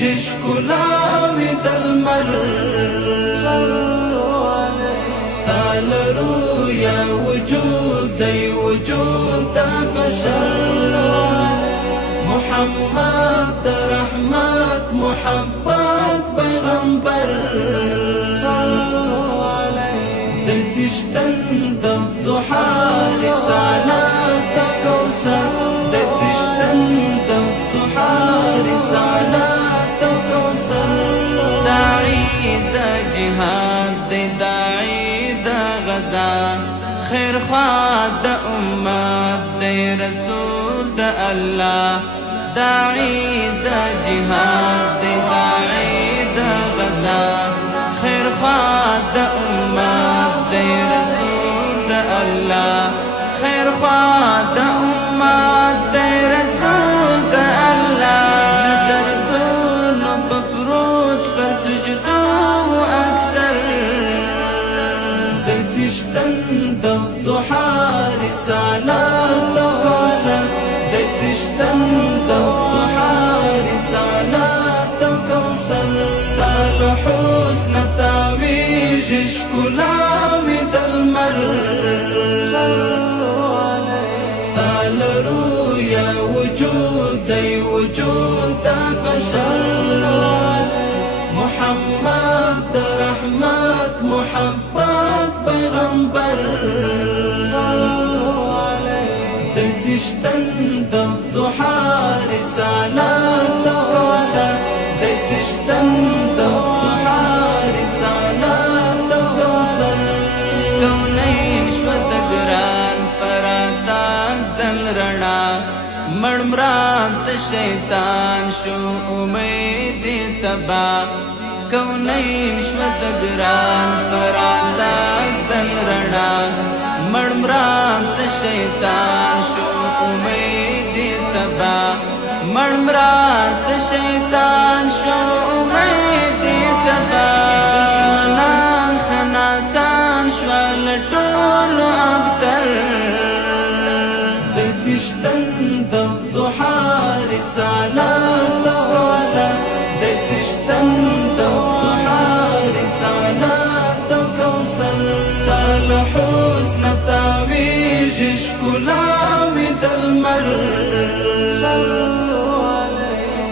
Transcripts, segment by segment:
تاویږي ښکلاوي د لمر ستا له رویه وجود دی وجود د بشر محمد د رحمت محبت پیغمبر د څښتن د ضحا رسالت کوثر د څښتن د ضحا رسالت کوثر داعی د جهاد دی داعی د غزا خیر خوا د امت دی رسول د الله داعی د جهاد دی داعی د غزا خیر خوا د امت دی رسول د الله خیر خوا د امت دی رسول د الله دردونو په پروت پر سجدو اکثر د څښتن د ضحا رسالت کوثر د څښتن د ضحا رسالت کوثر ستا له حسن تاویږي ښکلاوي د لمر ستا له رویه وجود دی وجود د بشر محمد د رحمت محبت پیغمبر د څښتن د ضحا رسالت کوثر د څښتن د ضحا رسالت کوثر کونین شو د ګران پراتاک ځل رڼا مړمران د شیطان شو امید تبا کونین شو د ګران پراتاک ځل رڼا مړمران د شیطان شو امید تبا مړمران د شیطان شو امید تبا دشمنان خناسان شو لټولو ابتر د څښتن د ضحا رسالت کوثر د څښتن د ضحا رسالت کوثر ستا له حسن تاویږي ښکلاوي د لمر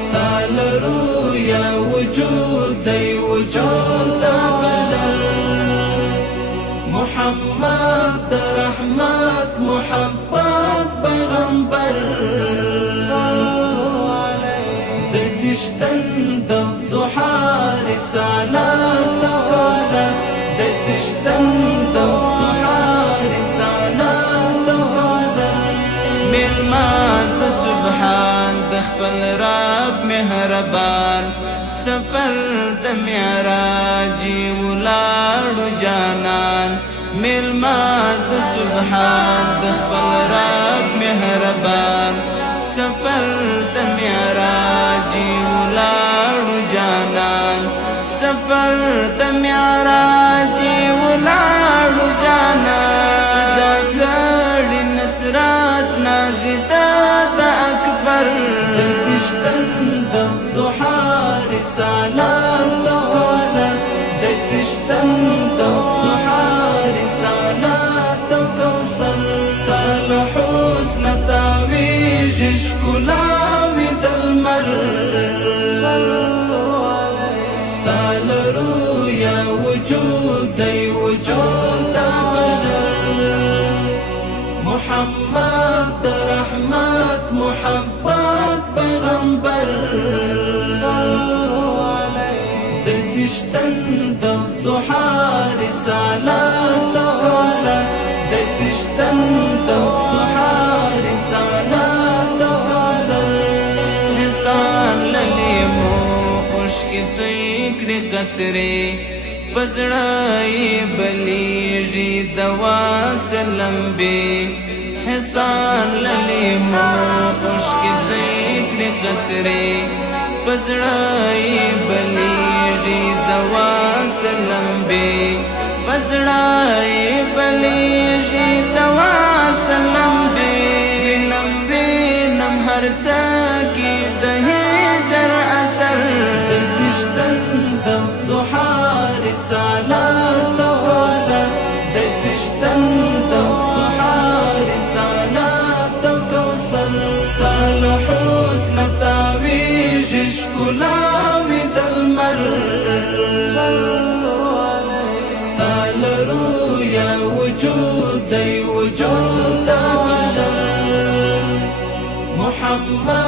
ستا له رویه وجود دی وجود د بشر محمد د رحمت محبت پیغمبر د څښتن د ضحا رسالت کوثر د څښتن د ضحا رسالت کوثر مېلمه د سبحان د خپل رب مهربان سفر د معراج ولاړو جانان مېلمه د سبحان د خپل رب مهربان سفر د معراج ولاړو جانان سفر د معراج ولاړو جانان ځانګړي نصرت نازده د اکبر د څښتن د ضحا رسالت کوثر د څښتن د ضحا رسالت کوثر ستا له حسن تاویږي ښکلاوي د لمر ستا له رویه وجود دی وجود د بشر محمد د رحمت محبت پیغمبر د څښتن د ضحا رسالت کوثر د څښتن د ضحا رسالت کوثر انسان للیمو اوښکې توی کړې قطرې پزړای بلیږي دوا سلمبي حسان للیمو اوښکې توی کړې قطرې پزړای بلیږي دوا سلمبي پزړای بلیږي دوا سلمبي نم هر څه کې د هجر اثر ښکلاوې د لمر ستا له رویه وجود دی وجود د بشر محمد